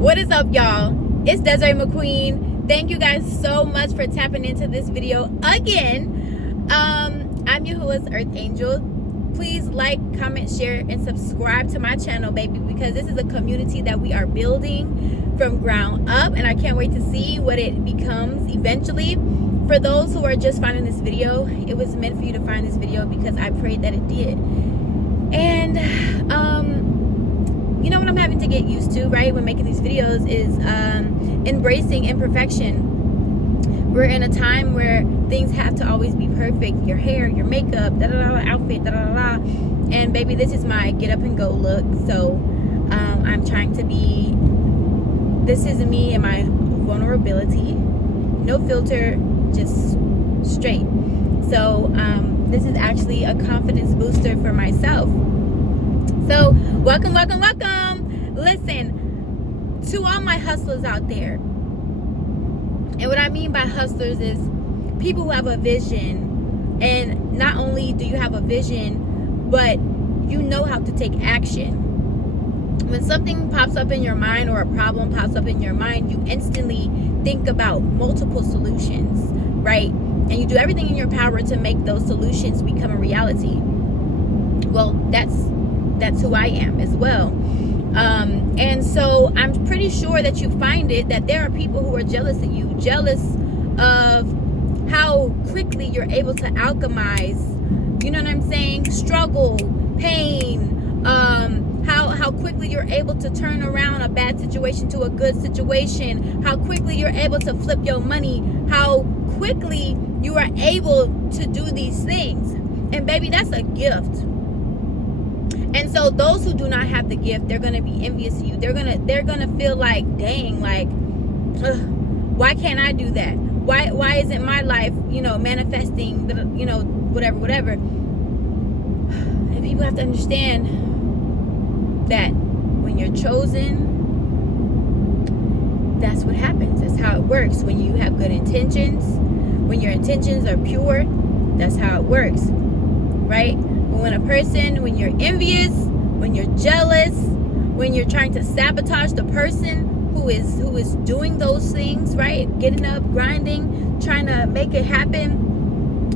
What is up, y'all? It's DesireaMcQueen. Thank you guys so much for tapping into this video again. I'm YAHUAH'S Earth Angel. Please like, comment, share, and subscribe to my channel, baby, because this is a community that we are building from ground up, and I can't wait to see what it becomes eventually. For those who are just finding this video, it was meant for you to find this video because I prayed that it did. And you know what I'm having to get used to, right, when making these videos is embracing imperfection. We're in a time where things have to always be perfect. Your hair, your makeup, outfit, and baby, this is my get up and go look. So I'm trying to be, this is me and my vulnerability, no filter, just straight. So this is actually a confidence booster for myself. So welcome. Listen, to all my hustlers out there, and what I mean by hustlers is people who have a vision, and not only do you have a vision, but you know how to take action. When something pops up in your mind or a problem pops up in your mind, you instantly think about multiple solutions, right? And you do everything in your power to make those solutions become a reality. Well, that's who I am as well. And so I'm pretty sure that you find it that there are people who are jealous of you, jealous of how quickly you're able to alchemize, you know what I'm saying, struggle, pain, how quickly you're able to turn around a bad situation to a good situation, how quickly you're able to flip your money, how quickly you are able to do these things. And baby, that's a gift. And so those who do not have the gift, they're gonna be envious of you. They're gonna feel like, dang, like, why can't I do that? Why isn't my life, manifesting, whatever. And people have to understand that when you're chosen, that's what happens. That's how it works. When you have good intentions, when your intentions are pure, that's how it works, right? When you're envious, when you're jealous, when you're trying to sabotage the person who is doing those things, right? Getting up, grinding, trying to make it happen.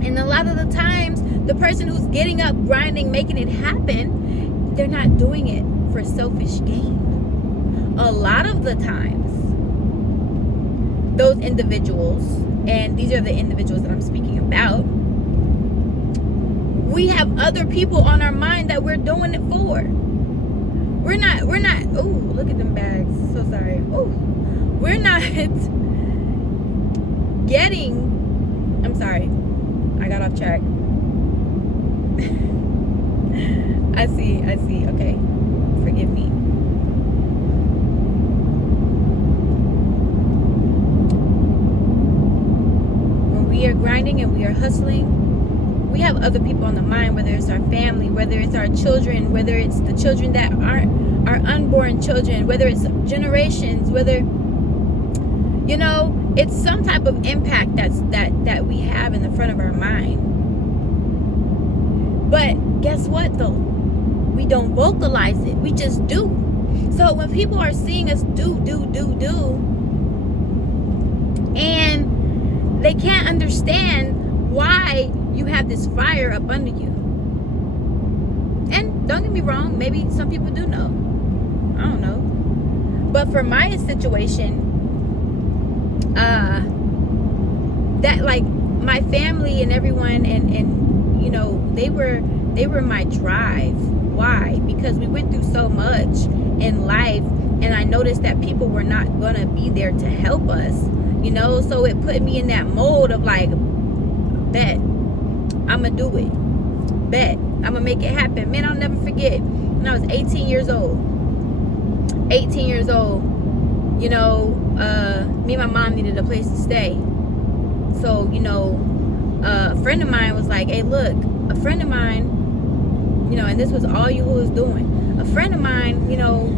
And a lot of the times, the person who's getting up, grinding, making it happen, they're not doing it for selfish gain. A lot of the times, those individuals, and these are the individuals that I'm speaking about, we have other people on our mind that we're doing it for. We're not, ooh, look at them bags. So sorry. Ooh. We're not getting, I'm sorry. I got off track. I see. Okay. Forgive me. When we are grinding and we are hustling, we have other people on the mind, whether it's our family, whether it's our children, whether it's the children that aren't our unborn children, whether it's generations, whether, it's some type of impact that we have in the front of our mind. But guess what, though? We don't vocalize it. We just do. So when people are seeing us do, and they can't understand why you have this fire up under you. And don't get me wrong, maybe some people do know. I don't know. But for my situation, that, like, my family and everyone and they were my drive. Why? Because we went through so much in life, and I noticed that people were not gonna be there to help us. So it put me in that mode of like, bet I'ma do it. Bet I'ma make it happen. Man, I'll never forget when I was 18 years old. Me and my mom needed a place to stay. So, a friend of mine was like, hey, look, a friend of mine, and this was all you who was doing. A friend of mine,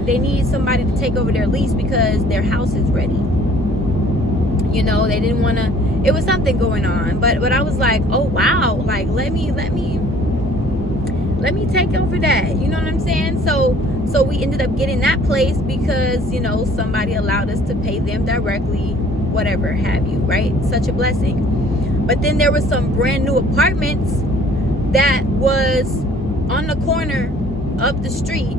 they need somebody to take over their lease because their house is ready. They didn't want to, it was something going on. But I was like, oh, wow, like, let me take over that. You know what I'm saying? So So we ended up getting that place because, you know, somebody allowed us to pay them directly, whatever have you, right? Such a blessing. But then there was some brand new apartments that was on the corner of the street.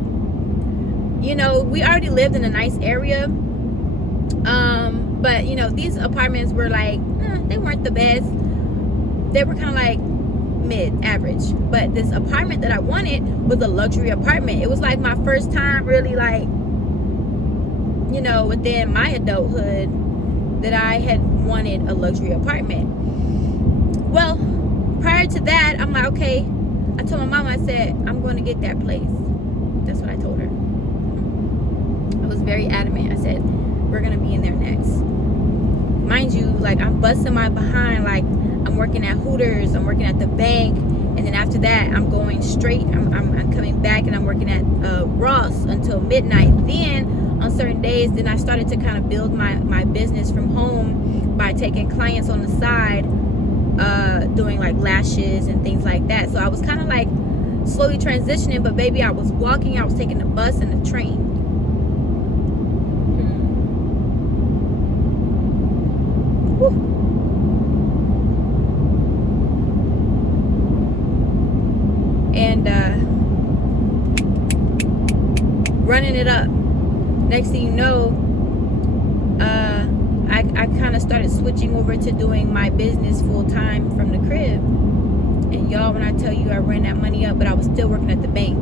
You know, we already lived in a nice area. But, you know, these apartments were like, they weren't the best. They were kind of like mid-average. But this apartment that I wanted was a luxury apartment. It was like my first time really, like, you know, within my adulthood that I had wanted a luxury apartment. Well, prior to that, I'm like, okay. I told my mom, I said, I'm going to get that place. That's what I told her. I was very adamant. I said, we're going to be in there next. Mind you, like, I'm busting my behind. Like, I'm working at Hooters, I'm working at the bank, and then after that, I'm going straight. I'm coming back and I'm working at Ross until midnight. Then, on certain days, then I started to kind of build my business from home by taking clients on the side, doing like lashes and things like that. So I was kind of like slowly transitioning, but baby, I was walking, I was taking the bus and the train. And running it up. Next thing you know, I kind of started switching over to doing my business full time from the crib. And y'all, when I tell you I ran that money up, but I was still working at the bank,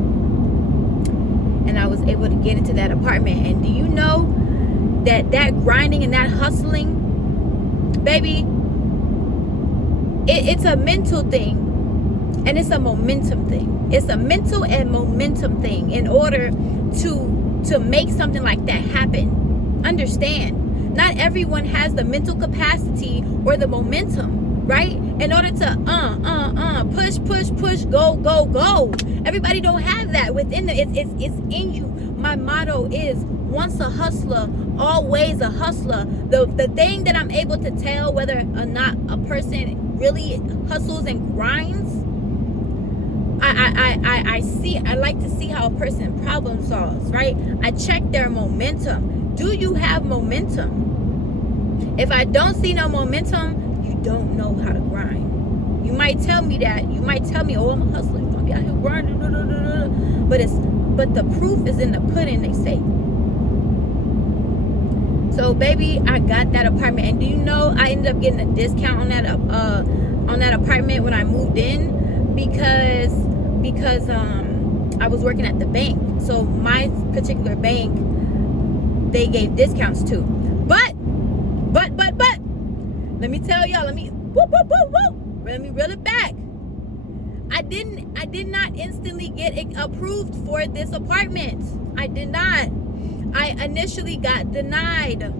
and I was able to get into that apartment. And do you know that grinding and that hustling, baby, it's a mental thing. And it's a momentum thing. It's a mental and momentum thing in order to make something like that happen. Understand, not everyone has the mental capacity or the momentum, right? In order to push, go. Everybody don't have that within them. It's in you. My motto is, once a hustler, always a hustler. The thing that I'm able to tell whether or not a person really hustles and grinds, I like to see how a person problem solves, right? I check their momentum. Do you have momentum? If I don't see no momentum, you don't know how to grind. You might tell me that. You might tell me, oh, I'm a hustler. I'm gonna be out here grinding. But the proof is in the pudding, they say. So, baby, I got that apartment, and do you know I ended up getting a discount on that apartment when I moved in because I was working at the bank. So my particular bank, they gave discounts too. But let me tell y'all, let me reel it back. I did not instantly get it approved for this apartment. I did not. I initially got denied.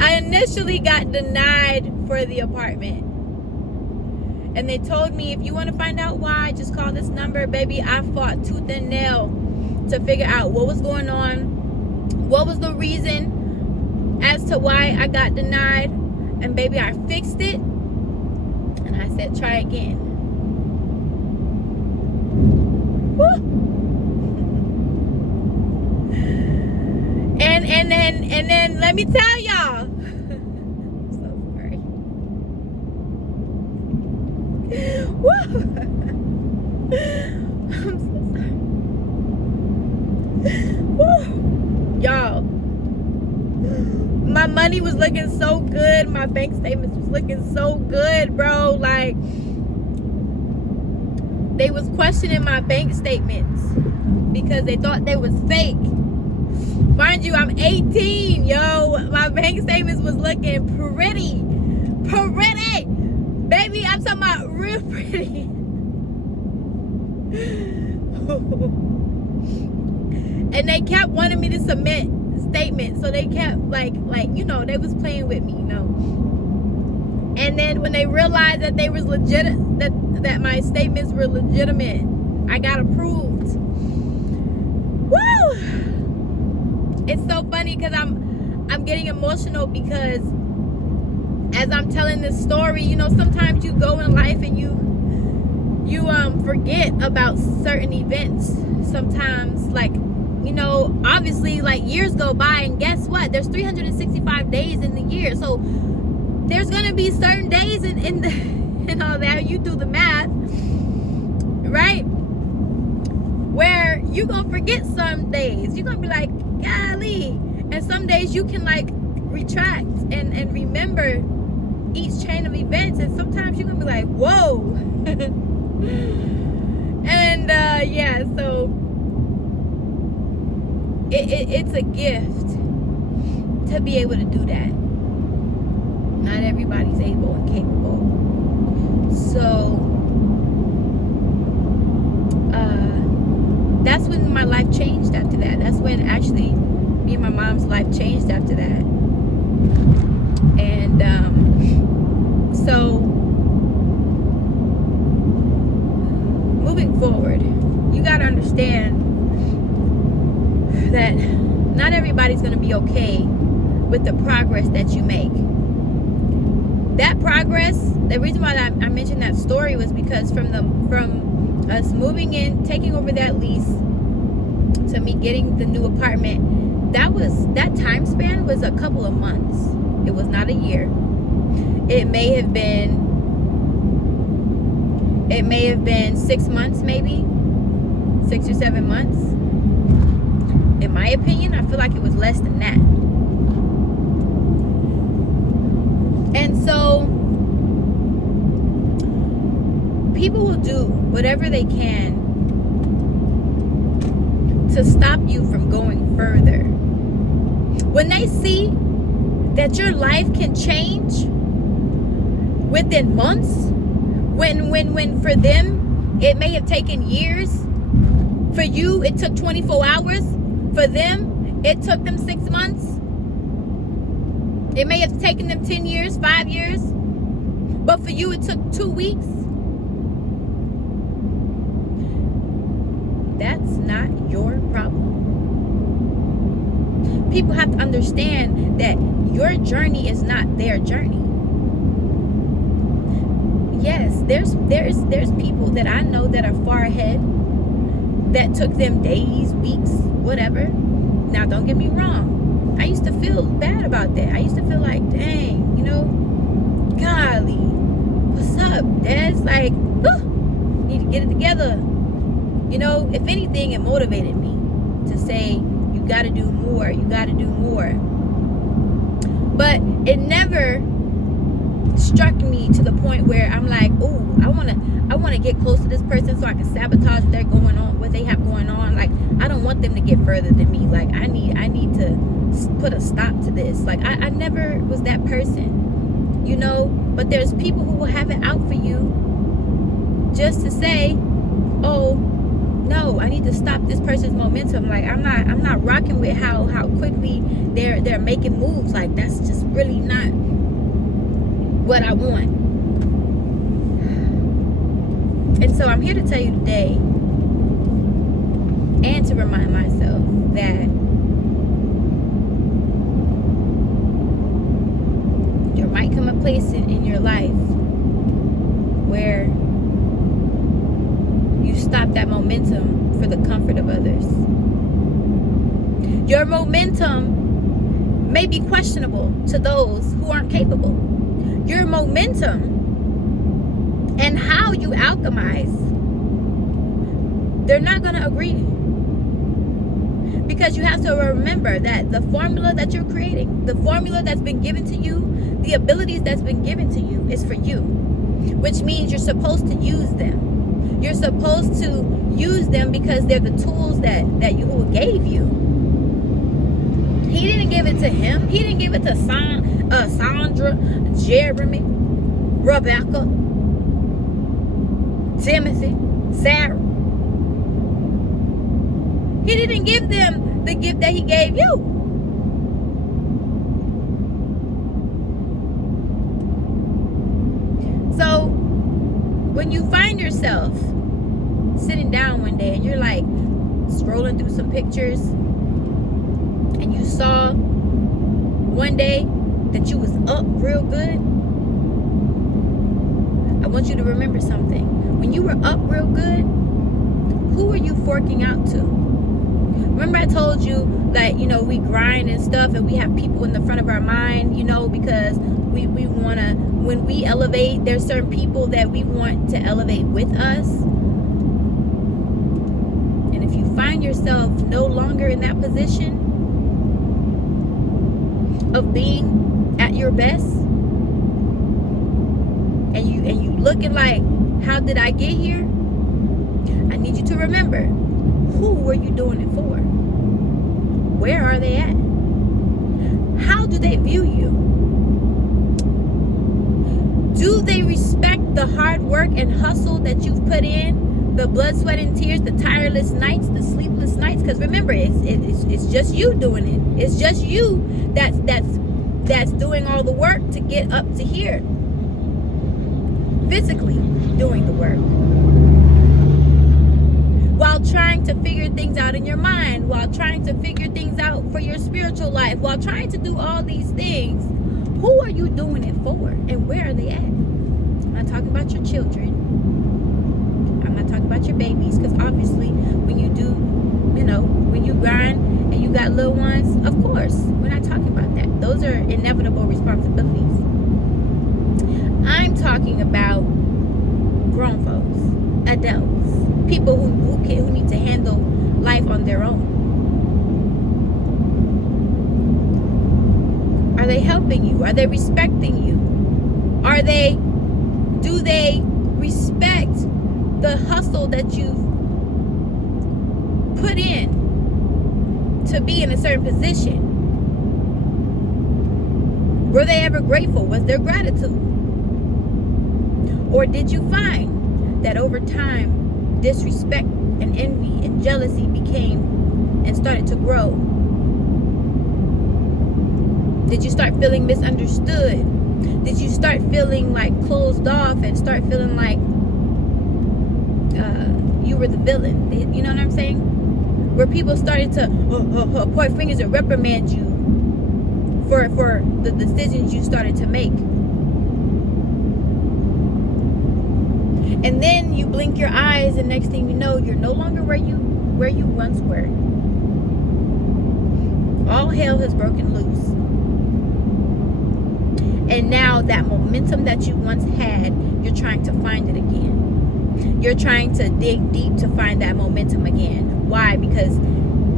I initially got denied for the apartment. And they told me, if you want to find out why, just call this number. Baby, I fought tooth and nail to figure out what was going on. What was the reason as to why I got denied. And baby, I fixed it. And I said, try again. And then let me tell y'all. I'm so sorry. Woo. I'm so sorry. Woo. Y'all. My money was looking so good. My bank statements was looking so good, bro. Like, they was questioning my bank statements because they thought they was fake. Mind you, I'm 18, yo. My bank statements was looking pretty. Baby, I'm talking about real pretty. And they kept wanting me to submit statements. So they kept like, you know, they was playing with me, you know. And then when they realized that they was legit, that my statements were legitimate, I got approved. Woo! It's so funny because I'm getting emotional because as I'm telling this story, you know, sometimes you go in life and you forget about certain events. Sometimes, like, you know, obviously, like, years go by, and guess what? There's 365 days in the year, so there's gonna be certain days in the, and all that. You do the math, right? Where you gonna forget some days. You're gonna be like, golly. And some days you can, like, retract and remember each chain of events, and sometimes you're gonna be like, whoa. And yeah, so it's a gift to be able to do that. Not everybody's able and capable. So that's when my life changed after that. That's when actually me and my mom's life changed after that. And so moving forward, you got to understand that not everybody's going to be okay with the progress that you make. That progress, the reason why I mentioned that story was because from us moving in, taking over that lease, to me getting the new apartment, that time span was a couple of months. It was not a year. It may have been 6 months, maybe 6 or 7 months. In my opinion, I feel like it was less than that. And so people will do whatever they can to stop you from going further. When they see that your life can change within months, when for them it may have taken years, for you it took 24 hours, for them it took them 6 months, it may have taken them 10 years, 5 years, but for you it took 2 weeks. That's not your problem. People have to understand that your journey is not their journey. Yes, there's people that I know that are far ahead, that took them days, weeks, whatever. Now, don't get me wrong. I used to feel bad about that. I used to feel like, dang, you know, golly, what's up? That's like, need to get it together. You know, if anything, it motivated me to say, you got to do more. You got to do more. But it never struck me to the point where I'm like, oh, I want to get close to this person so I can sabotage what they have going on. Like, I don't want them to get further than me. Like, I need to put a stop to this. Like, I never was that person, you know. But there's people who will have it out for you just to say, oh, no, I need to stop this person's momentum. Like, I'm not rocking with how quickly they're making moves. Like, that's just really not what I want. And so I'm here to tell you today, and to remind myself that there might come a place in your life where you stop that momentum for the comfort of others. Your momentum may be questionable to those who aren't capable. Your momentum and how you alchemize, they're not going to agree. Because you have to remember that the formula that you're creating, the formula that's been given to you, the abilities that's been given to you is for you. Which means you're supposed to use them. You're supposed to use them because they're the tools that Yahuwah gave you. He didn't give it to him. He didn't give it to Sandra, Jeremy, Rebecca, Timothy, Sarah. He didn't give them the gift that he gave you. So when you find yourself sitting down one day and you're like scrolling through some pictures, and you saw one day that you was up real good, want you to remember something. When you were up real good, who were you forking out to? Remember I told you that, we grind and stuff, and we have people in the front of our mind, because we want to, when we elevate, there's certain people that we want to elevate with us. And if you find yourself no longer in that position of being at your best, and you looking like, how did I get here? I need you to remember, who were you doing it for? Where are they at? How do they view you? Do they respect the hard work and hustle that you've put in? The blood, sweat, and tears, the tireless nights, the sleepless nights? Because remember, it's just you doing it. It's just you that's doing all the work to get up to here. Physically doing the work. While trying to figure things out in your mind, while trying to figure things out for your spiritual life, while trying to do all these things, who are you doing it for? And where are they at? I'm not talking about your children. I'm not talking about your babies, because obviously when you do, when you grind and you got little ones, of course, we're not talking about that. Those are inevitable responsibilities. I'm talking about grown folks, adults, people who need to handle life on their own. Are they helping you? Are they respecting you? Do they respect the hustle that you've put in to be in a certain position? Were they ever grateful? Was there gratitude? Or did you find that over time, disrespect and envy and jealousy became and started to grow? Did you start feeling misunderstood? Did you start feeling like closed off and start feeling like you were the villain? You know what I'm saying? Where people started to point fingers and reprimand you for the decisions you started to make. And then you blink your eyes, and next thing you know, you're no longer where you once were. All hell has broken loose. And now that momentum that you once had, you're trying to find it again. You're trying to dig deep to find that momentum again. Why? Because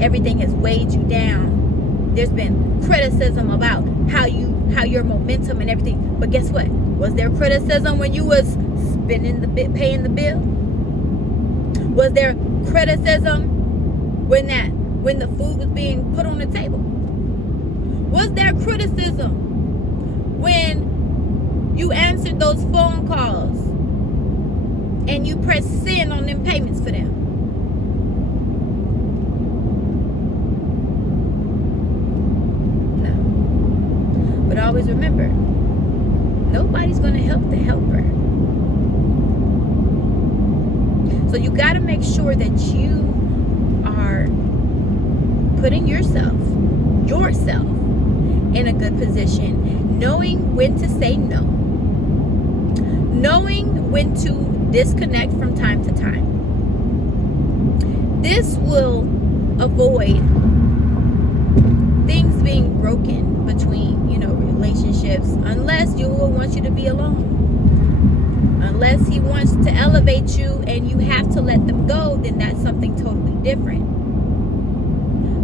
everything has weighed you down. There's been criticism about how your momentum and everything. But guess what? Was there criticism when you was spending the bit, paying the bill? Was there criticism when the food was being put on the table? Was there criticism when you answered those phone calls and you pressed send on them payments for them? No. But always remember, nobody's going to help the helper. So you got to make sure that you are putting yourself in a good position, knowing when to say no, knowing when to disconnect from time to time. This will avoid things being broken between, relationships, unless you will want you to be alone. Unless he wants to elevate you and you have to let them go, then that's something totally different.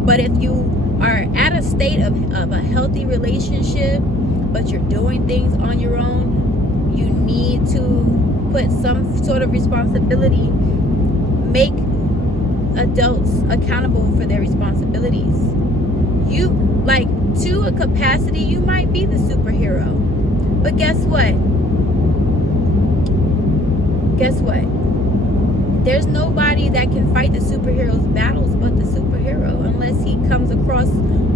But if you are at a state of a healthy relationship, but you're doing things on your own, you need to put some sort of responsibility. Make adults accountable for their responsibilities. To a capacity, you might be the superhero. But guess what? There's nobody that can fight the superhero's battles but the superhero, unless he comes across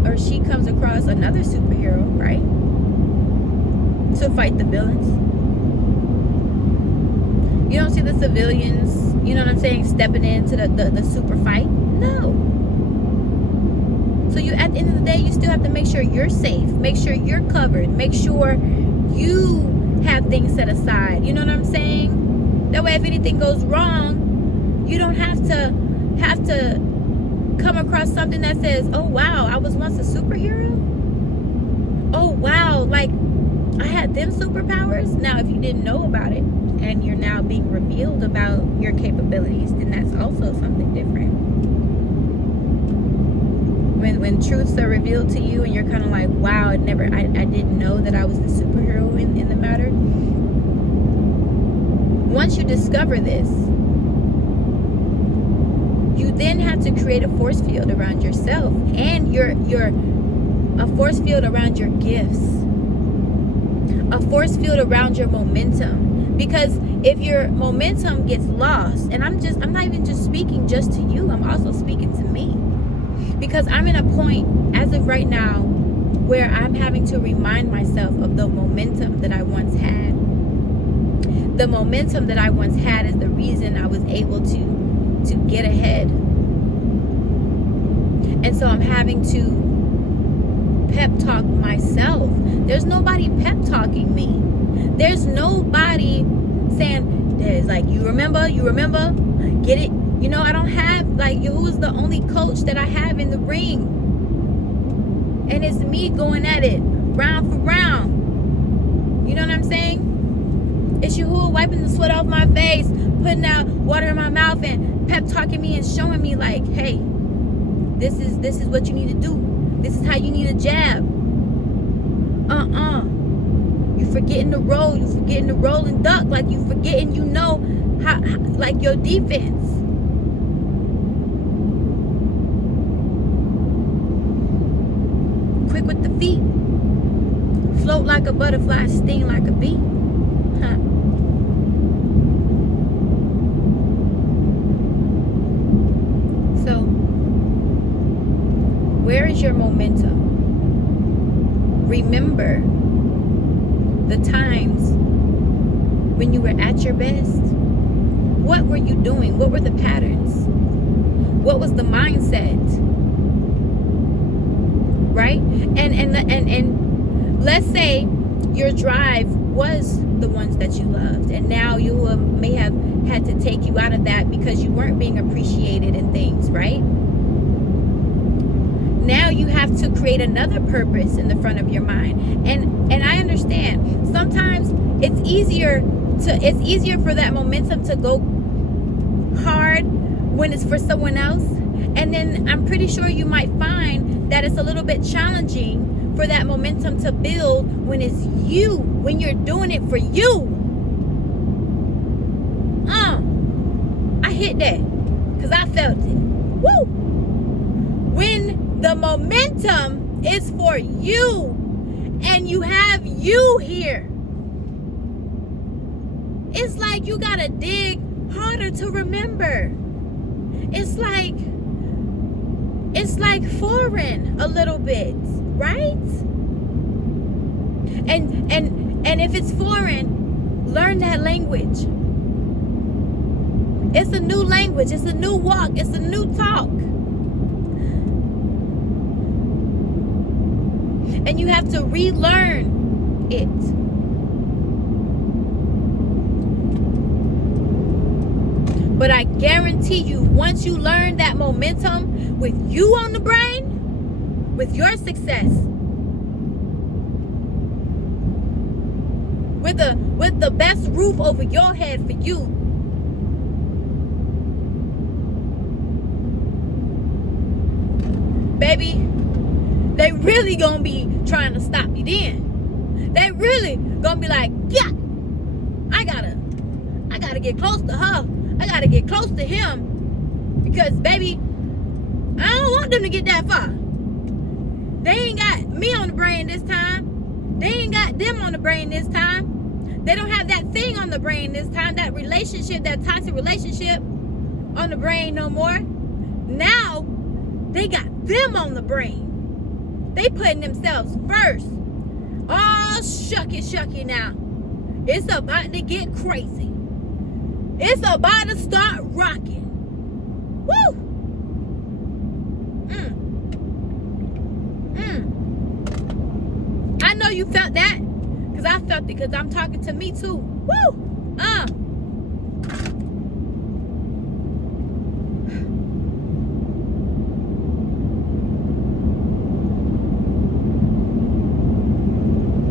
or she comes across another superhero, right? To fight the villains. You don't see the civilians, stepping into the super fight. No. So at the end of the day, you still have to make sure you're safe, make sure you're covered, make sure you have things set aside. You know what I'm saying? That way, if anything goes wrong, you don't have to come across something that says, oh wow, I was once a superhero. Oh wow, like I had them superpowers. Now, if you didn't know about it and you're now being revealed about your capabilities, then that's also something different. When truths are revealed to you and you're kind of like, wow, I didn't know that I was the superhero in the matter. Once you discover this, you then have to create a force field around yourself and a force field around your gifts, a force field around your momentum. Because if your momentum gets lost, and I'm not even just speaking just to you, I'm also speaking to me. Because I'm in a point, as of right now, where I'm having to remind myself of the momentum that I once had. The momentum that I once had is the reason I was able to get ahead. And so I'm having to pep talk myself. There's nobody pep talking me. There's nobody saying, there's like, you remember, get it. You know, I don't have, like, Yahuwah's the only coach that I have in the ring. And it's me going at it, round for round. You know what I'm saying? It's Yahuwah wiping the sweat off my face, putting out water in my mouth, and pep talking me and showing me, like, hey, this is what you need to do. This is how you need a jab. You forgetting to roll. You forgetting to roll and duck. Like, you forgetting, you know, how like your defense. Quick with the feet. Float like a butterfly, sting like a bee. So, where is your momentum? Remember the times when you were at your best. What were you doing? What were the patterns? What was the mindset? Right? And let's say your drive was the ones that you loved, and now you may have had to take you out of that because you weren't being appreciated in things, right? Now you have to create another purpose in the front of your mind. And I understand sometimes it's easier for that momentum to go hard when it's for someone else. And then I'm pretty sure you might find that it's a little bit challenging for that momentum to build when it's you, when you're doing it for you. I hit that because I felt it. Woo! When the momentum is for you and you have you here, it's like you gotta dig harder to remember. It's like foreign a little bit, right? And if it's foreign, learn that language. It's a new language, it's a new walk, it's a new talk. And you have to relearn it. But I guarantee you, once you learn that momentum with you on the brain, with your success, with the best roof over your head for you, baby, they really gonna be trying to stop you then. They really gonna be like, yeah, I gotta get close to her. I gotta get close to him. Because, baby, I don't want them to get that far. They ain't got me on the brain this time. They ain't got them on the brain this time. They don't have that thing on the brain this time. That relationship, that toxic relationship on the brain no more. Now, they got them on the brain. They putting themselves first. Oh, shucky now. It's about to get crazy. It's about to start rocking. Woo! I know you felt that, because I felt it, because I'm talking to me too. Woo!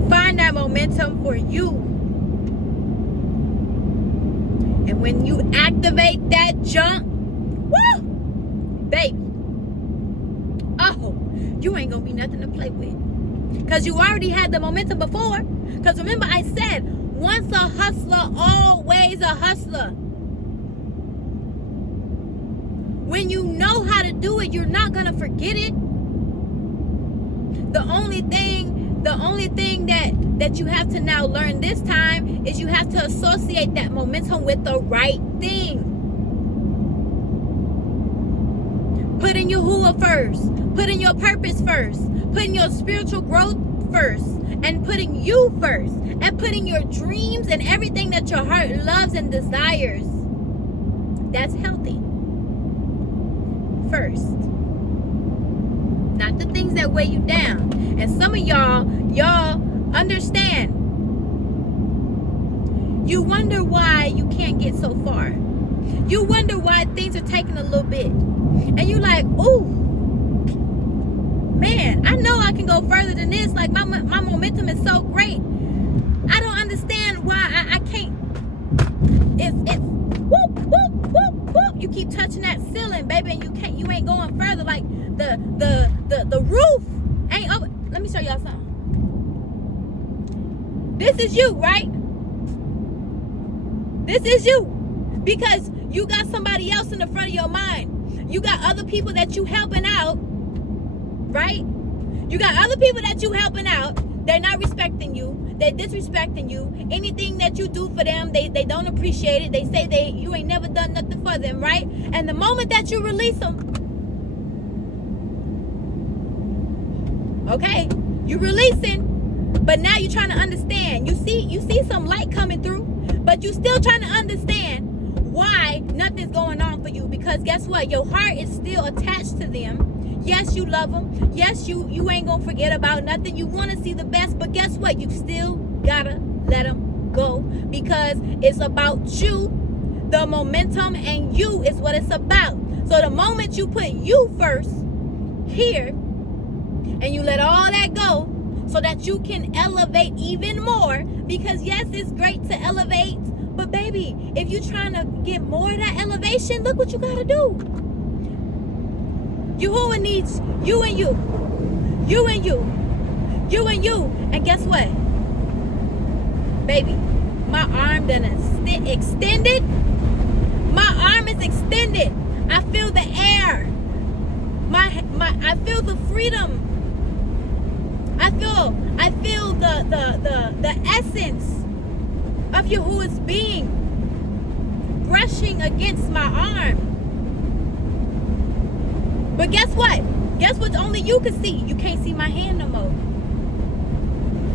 Find that momentum for you. And when you activate that jump, woo, baby, oh, you ain't gonna be nothing to play with. Because you already had the momentum before. Because remember I said, once a hustler, always a hustler. When you know how to do it, you're not gonna forget it. The only thing that you have to now learn this time is you have to associate that momentum with the right thing. Putting Yahuwah first, putting your purpose first, putting your spiritual growth first, and putting you first, and putting your dreams and everything that your heart loves and desires that's healthy first. Not the things that weigh you down. And some of y'all understand. You wonder why you can't get so far. You wonder why things are taking a little bit. And you like, ooh, man, I know I can go further than this. Like my momentum is so great. I don't understand why I can't. It's whoop, whoop, whoop, whoop. You keep touching that ceiling, baby, and you ain't going further. Like the roof ain't over. Let me show y'all something. This is you, right? This is you. Because you got somebody else in the front of your mind. You got other people that you helping out, right? You got other people that you helping out. They're not respecting you. They're disrespecting you. Anything that you do for them, they don't appreciate it. They say you ain't never done nothing for them, right? And the moment that you release them, okay, you releasing, but now you're trying to understand. You see some light coming through, but you still trying to understand why nothing's going on for you. Because guess what? Your heart is still attached to them. Yes, you love them. Yes, you ain't gonna forget about nothing. You want to see the best, but guess what? You still gotta let them go, because it's about you. The momentum and you is what it's about. So the moment you put you first here, and you let all that go, so that you can elevate even more. Because yes, it's great to elevate, but baby, if you're trying to get more of that elevation, look what you gotta do. Yahuwah needs you and you. You and you. You and you. And guess what? Baby, my arm done extended. My arm is extended. I feel the air. I feel the freedom. I feel the essence of Yahuwah's being brushing against my arm. But guess what? Guess what only you can see? You can't see my hand no more.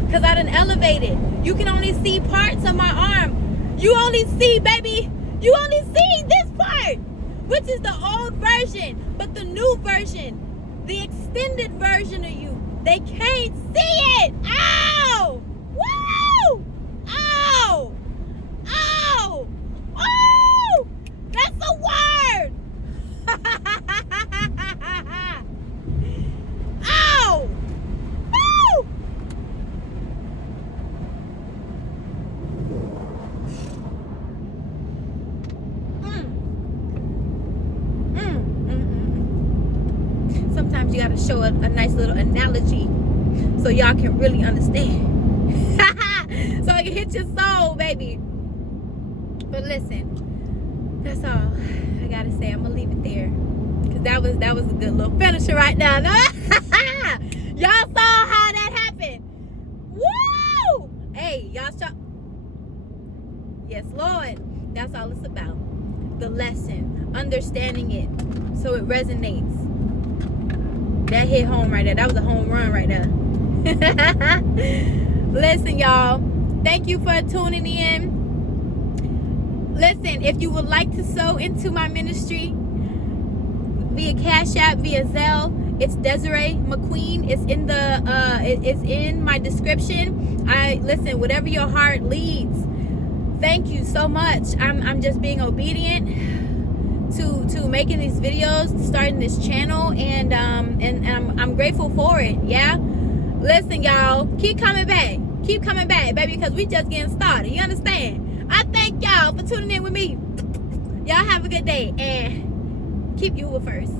Because I done elevated. You can only see parts of my arm. You only see, baby, you only see this part, which is the old version. But the new version, the extended version of you, they can't see it. Ow! Woo! Ow! Ow! Oh! That's a word! Ow! Woo! Sometimes you gotta show a nice little analogy so y'all can really understand. So it can hit your soul, baby. But listen, that's all I gotta say. I'm gonna leave it there, because that was a good little finisher right now. Y'all saw how that happened. Woo! Hey, y'all saw. Yes, Lord. That's all it's about. The lesson, understanding it so it resonates. That hit home right there. That was a home run right there. Listen, y'all. Thank you for tuning in. Listen, if you would like to sow into my ministry via Cash App, via Zelle, It's DesireaMcQueen. It's in the it's in my description. Listen, whatever your heart leads. Thank you so much. I'm just being obedient to making these videos, starting this channel, and I'm grateful for it. Yeah. Listen, y'all, keep coming back, baby, because we just getting started. You understand? I thank y'all for tuning in with me. Y'all have a good day and keep YAHUAH first.